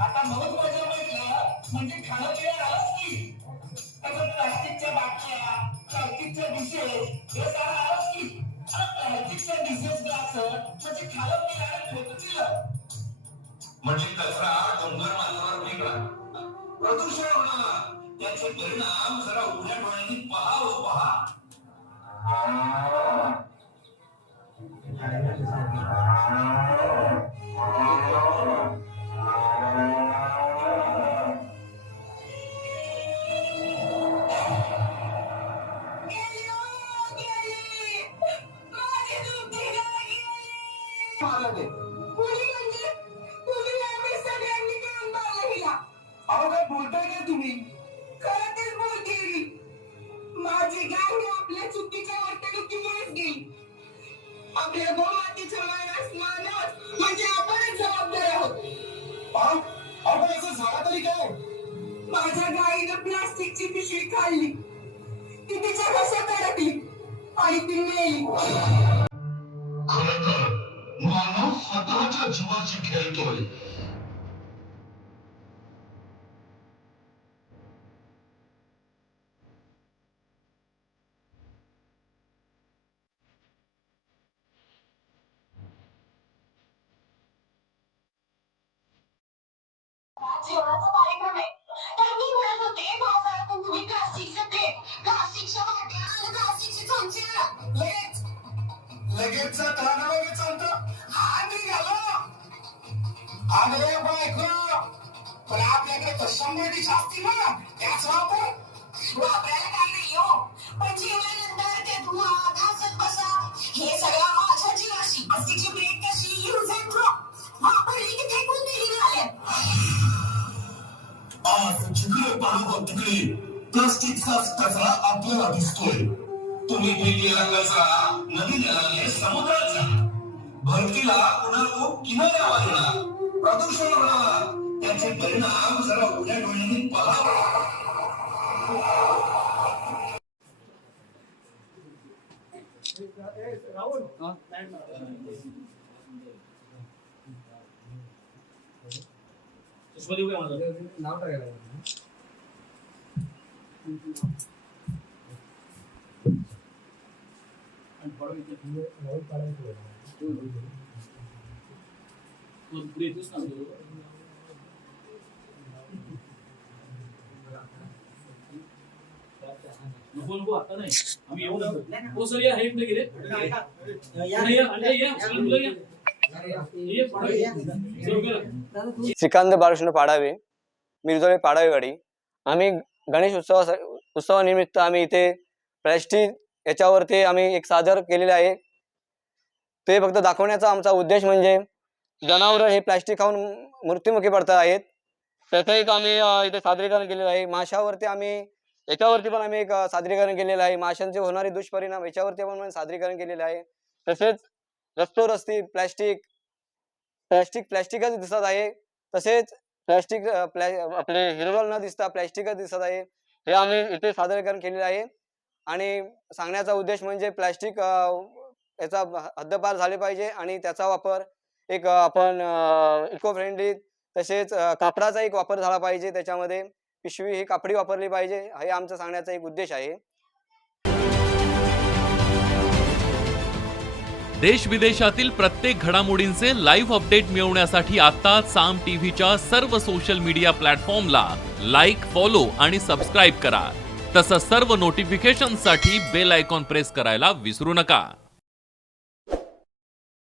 आता म्हणून प्लास्टिकचे म्हटलं म्हणजे खाणं पिणं आलंच की. तसं प्लास्टिकच्या बाटल्या प्लास्टिकच्या डिशेस हे सगळं आलंच की. आता प्लास्टिकच्या डिशेस ग्लास म्हणजे खाणं पिणं आणि ठेवतं म्हणजे कचरा डोंगर मार्गावर फेकला. प्रदूषण होणार. त्याचे परिणाम जरा उघड्या डोळ्यांनी पहा हो पहा. महाराज आहे. म्हणजे, अहो काय बोलताय काय तुम्ही माझी गाय ही आपल्या चुकीच्या वर्तणुकीमुळेच गेली आपल्या गोमातेचं मानस मानस म्हणजे आपणच जबाबदार आहोत. अहो अहो, पण असं झालं तरी काय? माझ्या गाईनं प्लास्टिकची पिशवी खाल्ली. ती तिच्या घशात अडकली आणि ती मेली. खरं तर मानव स्वतःच्या जीवाशी खेळतोय. अरे बायको पण आपल्याकडे तर शंभर डिश असतील ना. त्याच वापर. वापरायला काही नाही हो. पण जेवल्यानंतर ते धुवा घासत बसा. हे सगळं माझ्या जीवाशी प्लास्टिकची प्लेट कशी यूज अँड थ्रो वापरली की फेकून दिली झाल्या आज जिकडे पाहावं तिकडे प्लास्टिकचाच कचरा आपल्याला दिसतोय. तुम्ही फेकलेला कचरा भरतीला पुन्हा तो किनाऱ्यावर येणार प्रदूषण होणार त्याचे परिणाम जरा उघड्या डोळ्यांनी पहा नाव टाकायला नको नको आता नाही आम्ही येऊ नंतर हो सर या हे गेले श्रीकांत बाळकृष्ण पाडावे मिरजोळे पाडावेवाडी. आम्ही गणेश उत्सवा उत्सवानिमित्त आम्ही इथे प्लॅस्टिक याच्यावरती आम्ही एक सादर केलेले आहे. ते फक्त दाखवण्याचा आमचा उद्देश म्हणजे जनावरं हे प्लॅस्टिक खाऊन मृत्युमुखी पडत आहेत. त्याचं एक आम्ही इथे सादरीकरण केलेलं आहे. माशावरती आम्ही याच्यावरती पण आम्ही एक सादरीकरण केलेलं आहे. माशांचे होणारे दुष्परिणाम याच्यावरती पण सादरीकरण केलेलं आहे. तसेच रस्तो रस्ती प्लॅस्टिक प्लॅस्टिक प्लॅस्टिकच दिसत आहे. तसेच प्लॅस्टिक आपले हिरवळ न दिसता प्लॅस्टिकच दिसत आहे. हे आम्ही इथे सादरीकरण केलेलं आहे. आणि सांगण्याचा उद्देश म्हणजे प्लॅस्टिक याचा हद्दपार झाले पाहिजे आणि त्याचा वापर एक आपण इको फ्रेंडली तसेच कापडाचा एक वापर झाला पाहिजे त्याच्यामध्ये. पिशवी ही कापडी वापरली पाहिजे हे आमचा सांगण्याचा एक उद्देश आहे. देश विदेशातील प्रत्येक घडामोडींचे लाईव्ह अपडेट मिळवण्यासाठी आता साम टीव्हीच्या सर्व सोशल मीडिया प्लॅटफॉर्मला लाईक फॉलो आणि सबस्क्राईब करा. तसंच सर्व नोटिफिकेशनसाठी बेल आयकॉन प्रेस करायला विसरू नका.